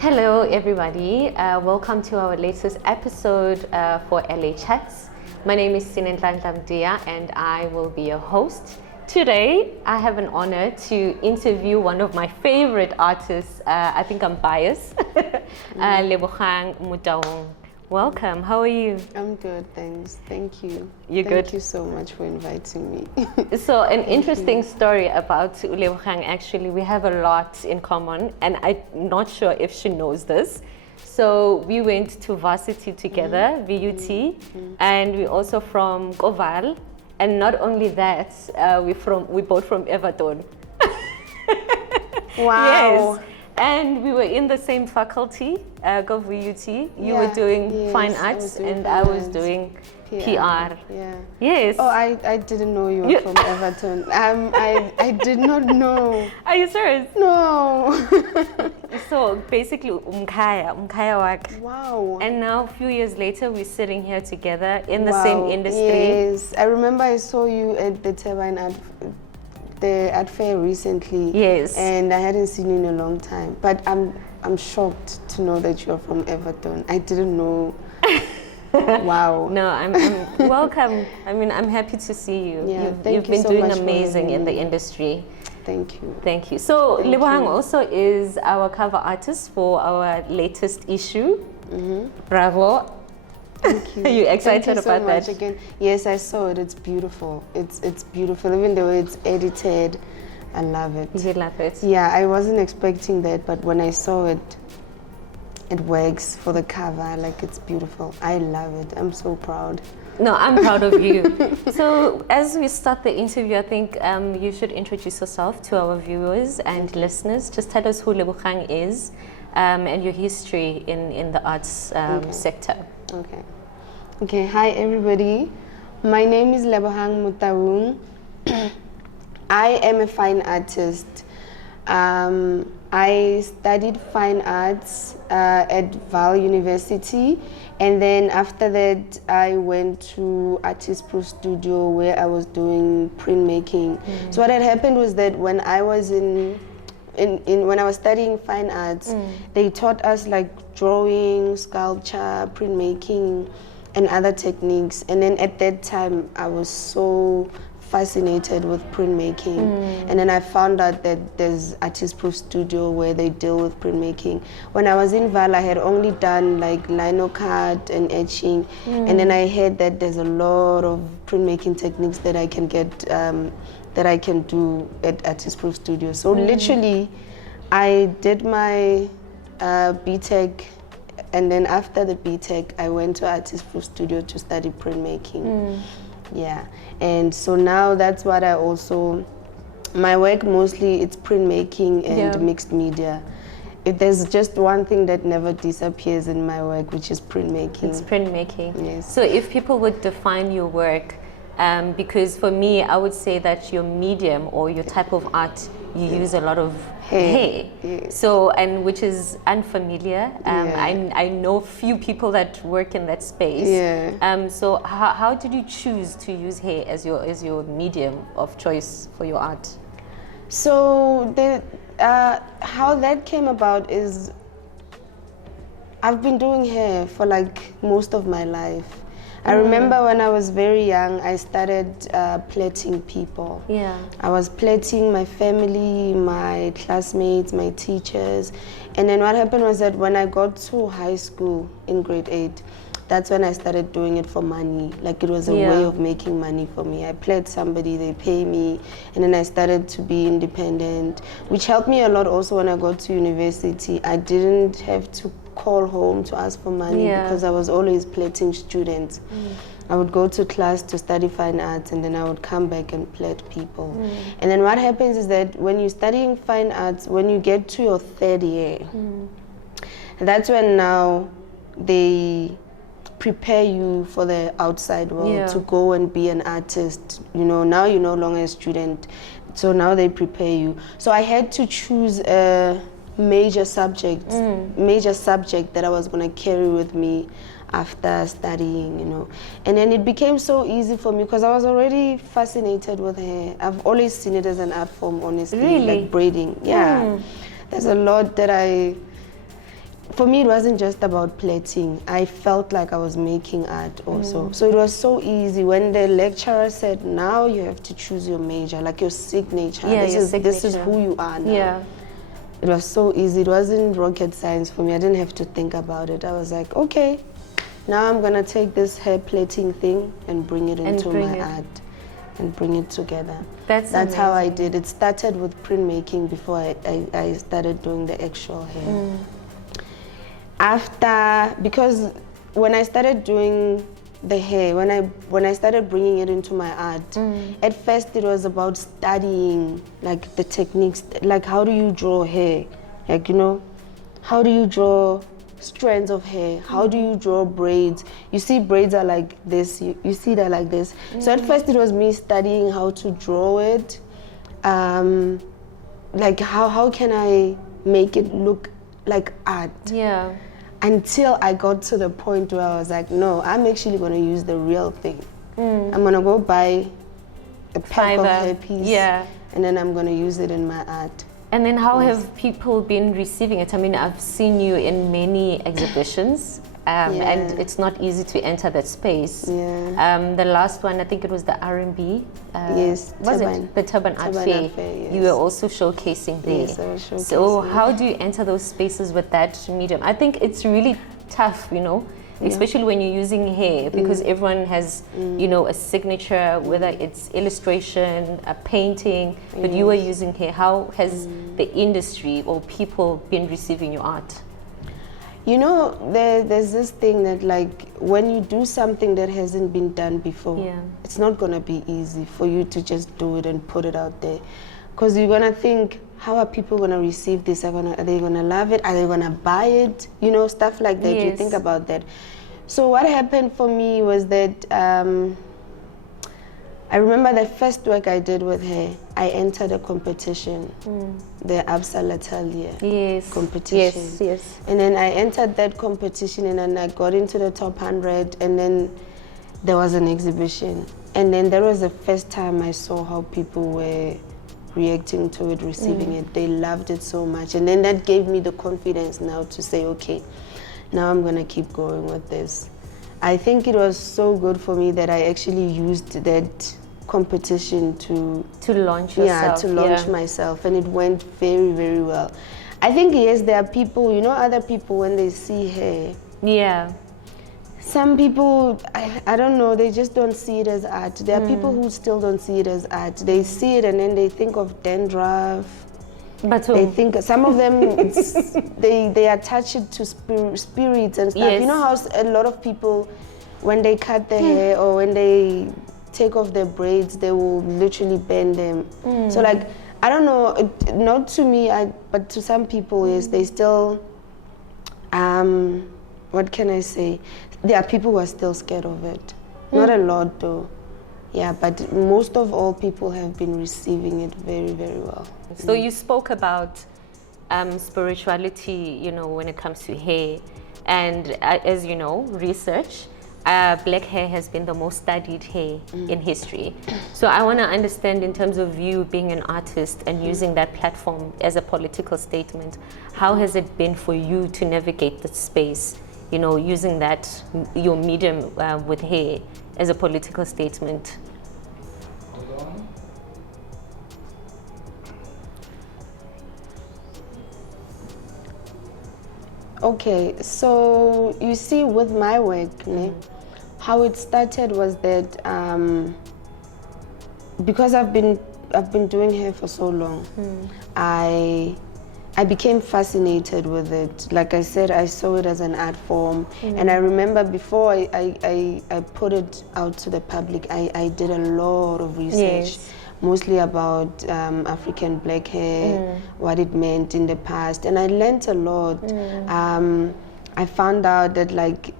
Hello, everybody. Welcome to our latest episode for LA Chats. My name is Sinenhlanhla Mdia, and I will be your host. Today, I have an honor to interview one of my favorite artists. I think I'm biased, Lebohang Motaung. Welcome. How are you? I'm good, thanks. Thank you. You're good? Thank you so much for inviting me. So an interesting story about Lebohang, actually. We have a lot in common, and I'm not sure if she knows this. So we went to varsity together, VUT, and we're also from Unveil. And not only that, we're both from Everton. Wow. Yes. And we were in the same faculty, VUT. You were doing fine arts, and I was doing PR. Yeah. Yes. Oh, I didn't know you were from Everton. I did not know. Are you serious? No. So basically, umkhaya wak. Wow. And now, a few years later, we're sitting here together in the same industry. Yes. I remember I saw you at the Turbine art fair recently. Yes. And I hadn't seen you in a long time. But I'm shocked to know that you're from Everton. I didn't know. Wow. No, I'm welcome. I mean, I'm happy to see you. Yeah, You've been so doing much amazing in the industry. Thank you. Thank you. So Lebohang also is our cover artist for our latest issue. Bravo. Thank you. Are you excited Thank you so about much that? again. Yes, I saw it. It's beautiful. It's beautiful. Even though it's edited, I love it. You love it? Yeah, I wasn't expecting that, but when I saw it, it works for the cover. Like, it's beautiful. I love it. I'm so proud. No, I'm proud of you. So as we start the interview, I think you should introduce yourself to our viewers and listeners. Just tell us who Lebohang is and your history in the arts sector. Okay. Hi, everybody. My name is Lebohang Motaung. I am a fine artist. I studied fine arts at Vaal University, and then after that I went to Artistry Studio where I was doing printmaking. So what had happened was that when I was when I was studying fine arts, they taught us like drawing, sculpture, printmaking, and other techniques. And then at that time I was so fascinated with printmaking, and then I found out that there's Artistry Studio where they deal with printmaking. When I was in Vaal, I had only done like lino cut and etching, and then I heard that there's a lot of printmaking techniques that I can get, that I can do at Artistry Studio. So literally, I did my BTech, and then after the BTech, I went to Artistry Studio to study printmaking. Yeah, and so now that's what I also, my work mostly it's printmaking and mixed media. If there's just one thing that never disappears in my work, which is printmaking. It's printmaking. Yes. So if people would define your work, because for me, I would say that your medium or your type of art, you use a lot of hair. Yes. So, and which is unfamiliar. I know few people that work in that space. Yeah. So how did you choose to use hair as your medium of choice for your art? So how that came about is I've been doing hair for like most of my life. I remember when I was very young, I started plaiting people. Yeah. I was plaiting my family, my classmates, my teachers. And then what happened was that when I got to high school in grade 8, that's when I started doing it for money. Like, it was a way of making money for me. I played somebody, they pay me, and then I started to be independent, which helped me a lot also when I got to university. I didn't have to call home to ask for money because I was always plaiting students. I would go to class to study fine arts, and then I would come back and plait people. And then what happens is that when you're studying fine arts, when you get to your third year, that's when now they prepare you for the outside world to go and be an artist. You know, now you're no longer a student, so now they prepare you. So I had to choose a major subject that I was going to carry with me after studying, you know. And then it became so easy for me because I was already fascinated with hair. I've always seen it as an art form, honestly. Really? Like braiding. Yeah. There's a lot that for me, it wasn't just about plaiting. I felt like I was making art also. So it was so easy when the lecturer said, now you have to choose your major, like your signature. Yeah, This is who you are now. Yeah. It was so easy. It wasn't rocket science for me. I didn't have to think about it. I was like, okay, now I'm gonna take this hair plaiting thing and bring it into my art and bring it together. That's how I did. It started with printmaking before I started doing the actual hair. Because when I started doing the hair, when I started bringing it into my art, at first it was about studying like the techniques, like how do you draw hair, like, you know, how do you draw strands of hair, how do you draw braids? You see braids are like this, you see that like this. So at first it was me studying how to draw it, like how can I make it look like art? Yeah. Until I got to the point where I was like, no, I'm actually going to use the real thing. I'm going to go buy a pack of hairpiece, and then I'm going to use it in my art. And then how have people been receiving it? I mean, I've seen you in many exhibitions, and it's not easy to enter that space. The last one, I think it was the R&B. Yes, was it the Turban Art Fair? Yes. You were also showcasing there. Yes, I was showcasing. So how do you enter those spaces with that medium? I think it's really tough, you know, especially when you're using hair, because everyone has, you know, a signature, whether it's illustration, a painting, but you are using hair. How has the industry or people been receiving your art? You know, there's this thing that, like, when you do something that hasn't been done before, it's not going to be easy for you to just do it and put it out there. Because you're going to think, how are people going to receive this? Are they going to love it? Are they going to buy it? You know, stuff like that. You think about that. So what happened for me was that I remember the first work I did with her, I entered a competition, the Absal Atelier competition. Yes. And then I entered that competition, and then I got into the top 100, and then there was an exhibition. And then that was the first time I saw how people were reacting to it, receiving it. They loved it so much. And then that gave me the confidence now to say, okay, now I'm gonna keep going with this. I think it was so good for me that I actually used that competition to launch yourself. To launch myself, and it went very, very well. I think, yes, there are people, you know, other people when they see hair. Yeah. Some people, I don't know, they just don't see it as art. There are people who still don't see it as art. They see it and then they think of dandruff. But they think, some of them, they attach it to spirits and stuff. You know how a lot of people, when they cut their hair or when they take off their braids, they will literally bend them. So, like, I don't know, not to me, but to some people, yes, they still, what can I say? There are people who are still scared of it. Not a lot, though. Yeah, but most of all, people have been receiving it very, very well. So you spoke about spirituality, you know, when it comes to hair. And as you know, research, black hair has been the most studied hair in history. So I want to understand, in terms of you being an artist and using that platform as a political statement, how has it been for you to navigate the space, you know, using that, your medium with hair as a political statement? Okay, so you see, with my work, how it started was that because I've been doing hair for so long, I became fascinated with it. Like I said, I saw it as an art form, and I remember before I put it out to the public, I did a lot of research. Mostly about African black hair, what it meant in the past, and I learned a lot. I found out that, like,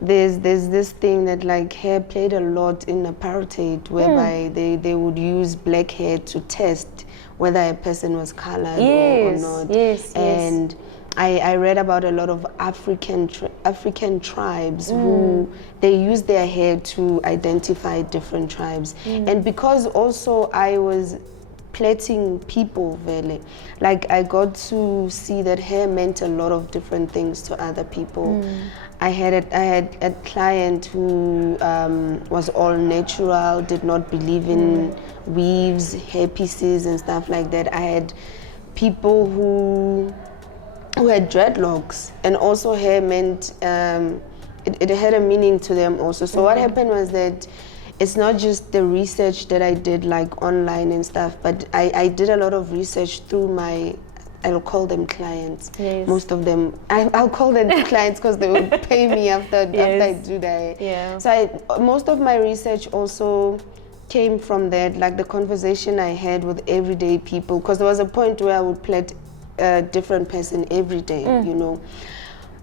there's this thing that, like, hair played a lot in apartheid, whereby they would use black hair to test whether a person was colored or not. And I read about a lot of African tribes who they use their hair to identify different tribes. And because also I was plaiting people vele. Like I got to see that hair meant a lot of different things to other people. I had a client who was all natural, did not believe in weaves, hair pieces and stuff like that. I had people who had dreadlocks, and also hair meant it had a meaning to them also. So what happened was that it's not just the research that I did like online and stuff, but I did a lot of research through my, I'll call them clients. Yes. Most of them, I'll call them clients because they would pay me after I do that. Yeah. So most of my research also came from that, like the conversation I had with everyday people, because there was a point where I would plait a different person every day, you know.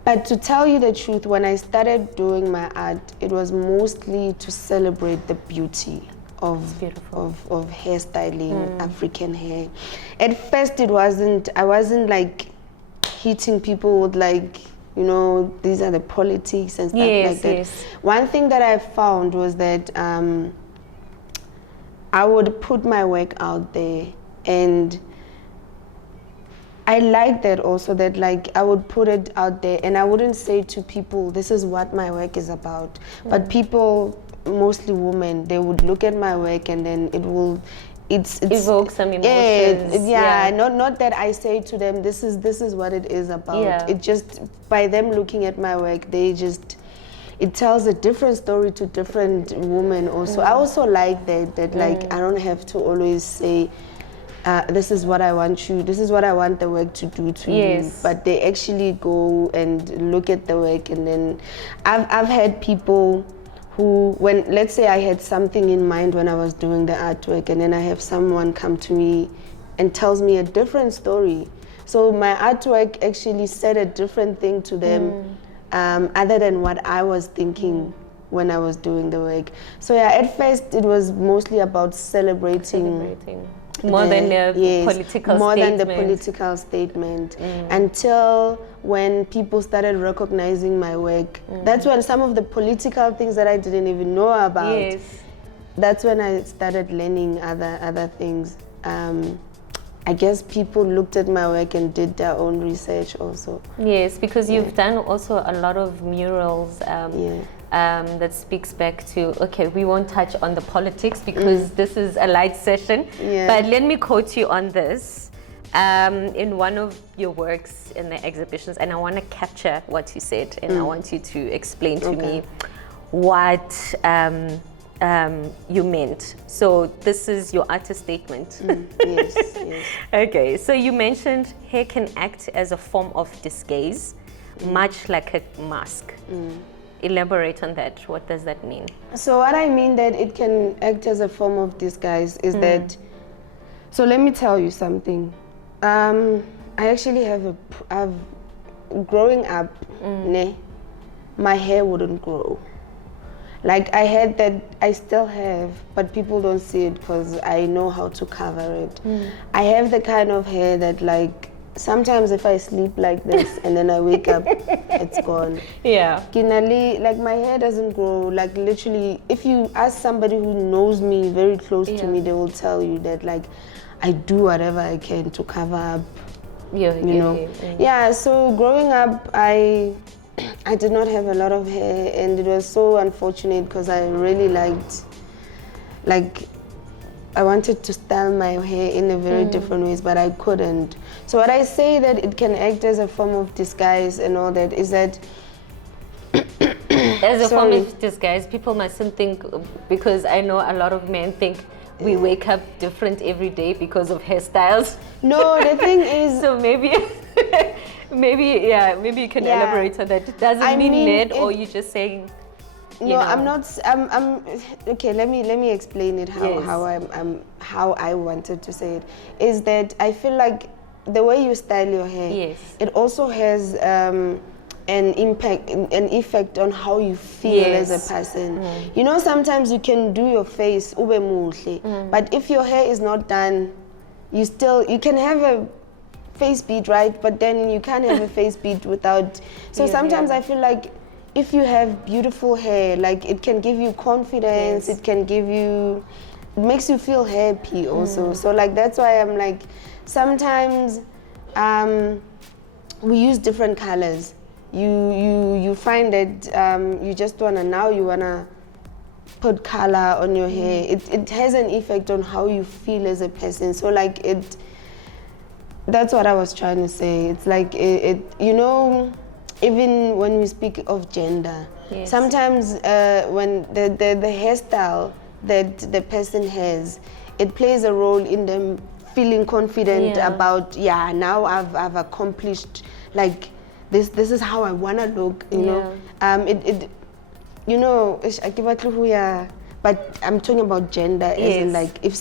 But to tell you the truth, when I started doing my art, it was mostly to celebrate the beauty of hairstyling, African hair. At first, I wasn't like hitting people with like, you know, these are the politics and stuff like that. Yes. One thing that I found was that I would put my work out there, and I like that also, that like I would put it out there and I wouldn't say to people, this is what my work is about. But people, mostly women, they would look at my work and then it's evoke some emotions. Not that I say to them, this is what it is about. It just, by them looking at my work, it tells a different story to different women also. I also like that like I don't have to always say, this is what I want the work to do to you. But they actually go and look at the work, and then I've had people who, when, let's say I had something in mind when I was doing the artwork, and then I have someone come to me and tells me a different story. So my artwork actually said a different thing to them, other than what I was thinking when I was doing the work. So yeah, at first it was mostly about celebrating. More than the political more statement. than the political statement. Until when people started recognizing my work, that's when some of the political things that I didn't even know about, that's when I started learning other things. I guess people looked at my work and did their own research also. Yes, because you've done also a lot of murals that speaks back to, okay, we won't touch on the politics because this is a light session, but let me quote you on this. In one of your works in the exhibitions, and I want to capture what you said, and I want you to explain to me what you meant. So this is your artist statement. Yes. Okay, so you mentioned hair can act as a form of disguise, much like a mask. Elaborate on that. What does that mean? So what I mean that it can act as a form of disguise is that, so let me tell you something. I actually growing up, my hair wouldn't grow. Like I had that, I still have, but people don't see it because I know how to cover it. I have the kind of hair that like, sometimes if I sleep like this and then I wake up, it's gone. Kinali, like my hair doesn't grow. Like literally, if you ask somebody who knows me very close to me, they will tell you that like I do whatever I can to cover up. You know. So growing up, I did not have a lot of hair, and it was so unfortunate because I really liked, like, I wanted to style my hair in a very different ways, but I couldn't. So what I say that it can act as a form of disguise and all that is that as a form of disguise, people mustn't think, because I know a lot of men think we wake up different every day because of hairstyles. No, the thing is, so maybe you can elaborate on that. Does it mean lead, or you just saying? No, I'm not. I'm okay. Let me explain it how I wanted to say it. Is that I feel like the way you style your hair, it also has an impact, an effect on how you feel as a person. You know, sometimes you can do your face ube muhle, but if your hair is not done, you can have a face beat, right? But then you can't have a face beat without. So sometimes I feel like if you have beautiful hair, like it can give you confidence, it can give you makes you feel happy also. So like that's why I'm like, sometimes we use different colors. You find that you just wanna put color on your hair. It has an effect on how you feel as a person. So like that's what I was trying to say. It's like even when we speak of gender, yes. sometimes when the hairstyle that the person has, it plays a role in them feeling confident about now I've accomplished, like this is how I wanna look, you know. But I'm talking about gender as in like if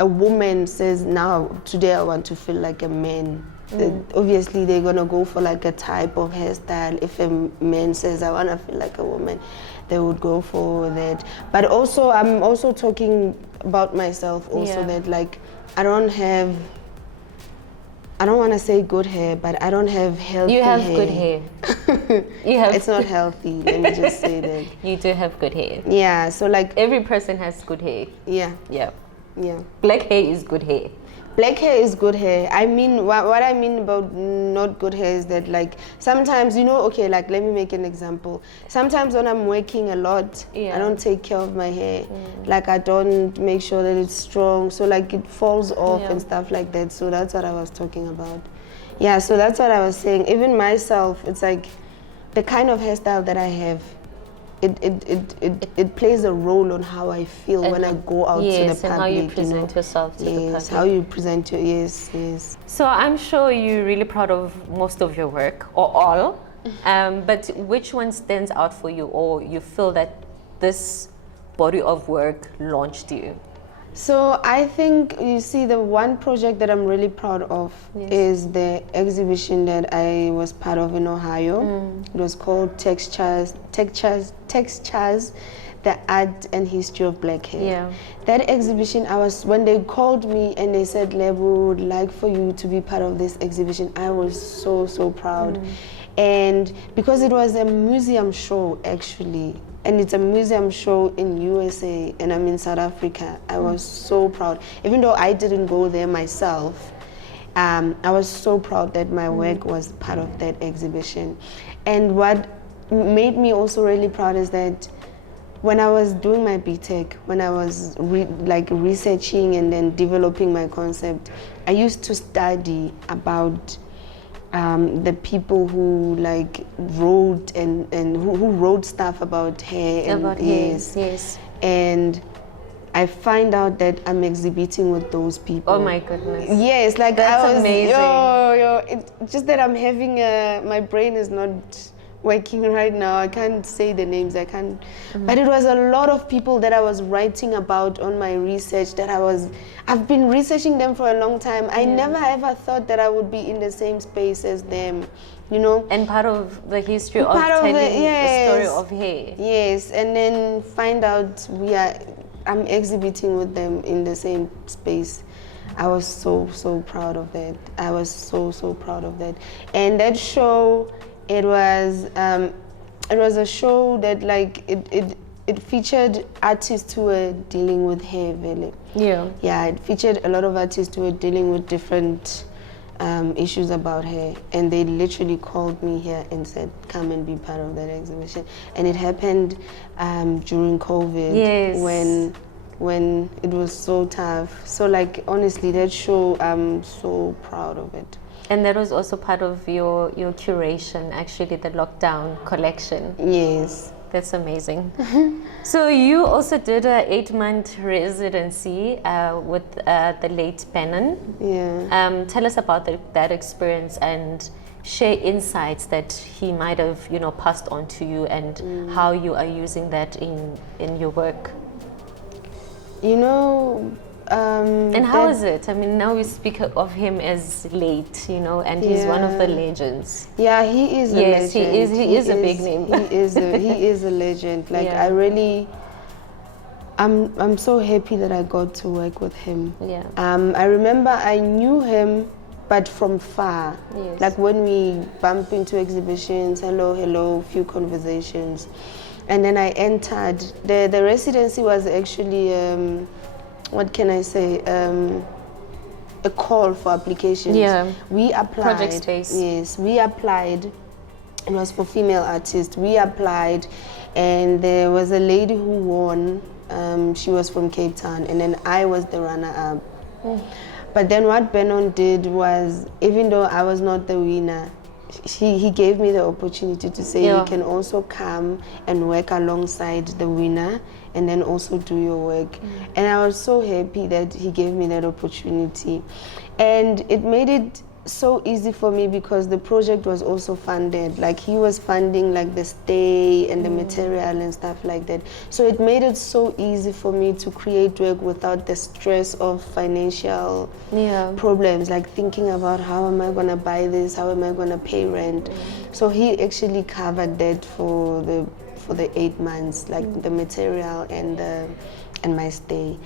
a woman says now today I want to feel like a man, obviously they're gonna go for like a type of hairstyle. If a man says I wanna feel like a woman, they would go for that. But also I'm also talking about myself also, that like I don't want to say good hair, but I don't have healthy hair. You have good hair. It's not healthy, let me just say that. You do have good hair. Yeah, so like every person has good hair. Yeah. Black hair is good hair. Black hair is good hair. I mean, what I mean about not good hair is that like sometimes, okay, like let me make an example. Sometimes when I'm working a lot, I don't take care of my hair. Like I don't make sure that it's strong, so like it falls off and stuff like that. So that's what I was talking about. Yeah, so that's what I was saying. Even myself, it's like the kind of hairstyle that I have, it plays a role on how I feel when I go out to the public. And how you present yourself to the public. Yes, how you present your, yes. So I'm sure you're really proud of most of your work, or all, but which one stands out for you, or you feel that this body of work launched you? So I think, you see, the one project that I'm really proud of is the exhibition that I was part of in Ohio. It was called Textures, the Art and History of Black Hair. That exhibition, when they called me and they said, Lebo, would like for you to be part of this exhibition, I was so proud. And because it was a museum show actually, and it's a museum show in USA and I'm in South Africa, I was so proud. Even though I didn't go there myself, I was so proud that my work was part of that exhibition. And what made me also really proud is that when I was doing my BTech, when I was researching and then developing my concept, I used to study about the people who wrote and who wrote stuff about hair. Yes. And I find out that I'm exhibiting with those people. Oh my goodness. Yes, like that's amazing. It's just that I'm having my brain is not working right now. I can't say the names, I can't. But it was a lot of people that I was writing about on my research that I've been researching them for a long time. I never ever thought that I would be in the same space as them, And part of the history of telling the story of hair. Yes, and then find out I'm exhibiting with them in the same space. I was so proud of that. I was so proud of that. And that show, it was a show that it featured artists who were dealing with hair, really. Yeah, it featured a lot of artists who were dealing with different issues about hair, and they literally called me here and said, come and be part of that exhibition. And it happened during COVID, when it was so tough. So honestly, that show, I'm so proud of it. And that was also part of your curation, actually, the lockdown collection. Yes. That's amazing. So you also did an 8-month residency with the late Pennon. Yeah. Tell us about that experience and share insights that he might have, passed on to you, and how you are using that in your work. And how is it? I mean, now we speak of him as late, and he's one of the legends. Yeah, he is a legend. Yes, he is a big name. He is a legend. I'm so happy that I got to work with him. Yeah. I remember I knew him, but from far. Yes. Like when we bump into exhibitions, hello, few conversations. And then I entered. The residency was actually, what can I say, a call for applications. Yeah. We applied. Project space. Yes, we applied. It was for female artists. We applied, and there was a lady who won. She was from Cape Town, and then I was the runner-up. But then what Benon did was, even though I was not the winner, he gave me the opportunity to say you can also come and work alongside the winner and then also do your work. And I was so happy that he gave me that opportunity. And it made it so easy for me because the project was also funded. Like he was funding like the stay and the material and stuff like that. So it made it so easy for me to create work without the stress of financial problems, like thinking about how am I gonna buy this, how am I gonna pay rent. So he actually covered that for the 8 months, like the material and my stay.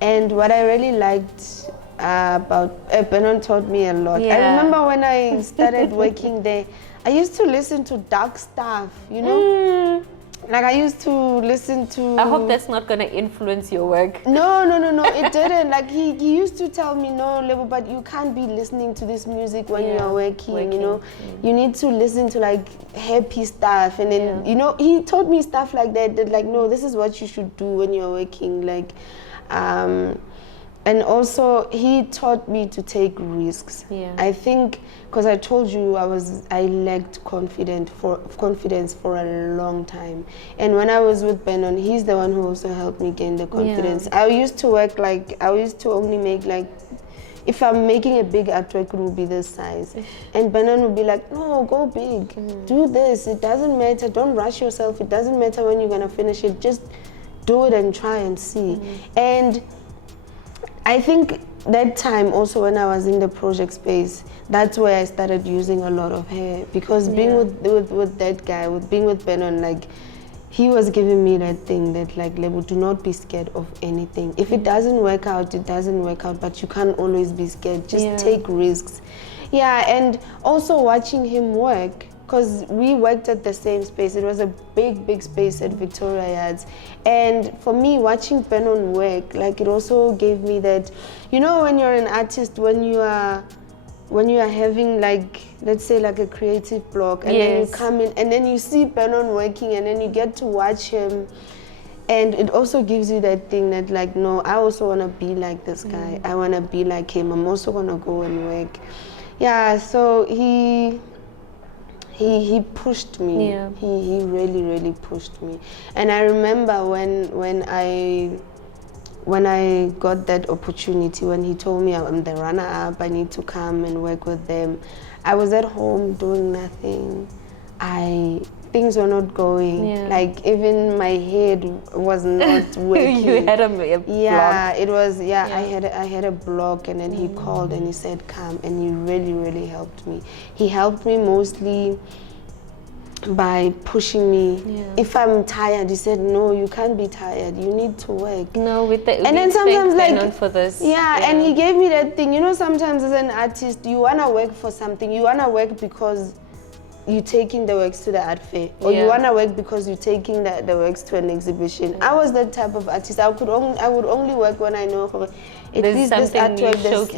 And what I really liked about Benon taught me a lot. I remember when I started working there, I used to listen to dark stuff, you know? Like I used to listen to... I hope that's not going to influence your work. No, it didn't. Like he used to tell me, no, Lebo, but you can't be listening to this music when you are working, you know? You need to listen to like happy stuff. And then, you know, he taught me stuff like that, like, no, this is what you should do when you're working. Like, and also he taught me to take risks. I think because I told you I lacked confidence for a long time. And when I was with Benon, he's the one who also helped me gain the confidence. I used to work like, I used to only make like, if I'm making a big artwork, it will be this size. And Benon would be like, no, go big, do this, it doesn't matter, don't rush yourself, it doesn't matter when you're gonna finish it, just do it and try and see. And I think that time also when I was in the project space, that's where I started using a lot of hair, because being with that guy, being with Benon, like he was giving me that thing that like, Lebo, do not be scared of anything. If it doesn't work out, it doesn't work out, but you can't always be scared. Just take risks. And also watching him work, because we worked at the same space. It was a big space at Victoria Yards. And for me, watching Benon work, like it also gave me that, you know, when you're an artist, when you are having like, let's say like a creative block, and then you come in and then you see Benon working and then you get to watch him. And it also gives you that thing that like, no, I also want to be like this guy. I want to be like him. I'm also going to go and work. So he pushed me. He really pushed me. And I remember when I got that opportunity, when he told me I'm the runner-up, I need to come and work with them. I was at home doing nothing. Things were not going. Like even my head was not working. You had a block. It was. I had a block, and then he called and he said, "Come," and he really helped me. He helped me mostly by pushing me. If I'm tired, he said, "No, you can't be tired. You need to work." No, and then sometimes like for this. And he gave me that thing. You know, sometimes as an artist, you wanna work for something. You wanna work because you're taking the works to the art fair, or you wanna work because you're taking the works to an exhibition. I was that type of artist. I would only work when I know at least this artwork.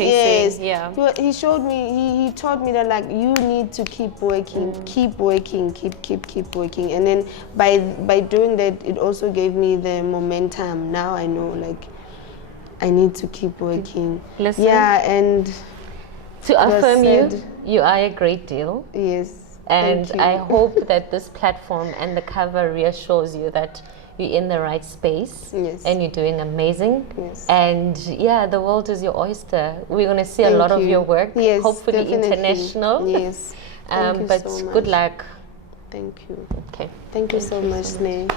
He showed me. He taught me that like you need to keep working, keep working. And then by doing that, it also gave me the momentum. Now I know like I need to keep working. Listen. And to affirm you are a great deal. Yes. And I hope that this platform and the cover reassures you that you're in the right space and you're doing amazing. And the world is your oyster. We're going to see a lot of your work, hopefully definitely. International. Thank you but so much. Good luck. Thank you. Okay. Thank you so much, Sneh.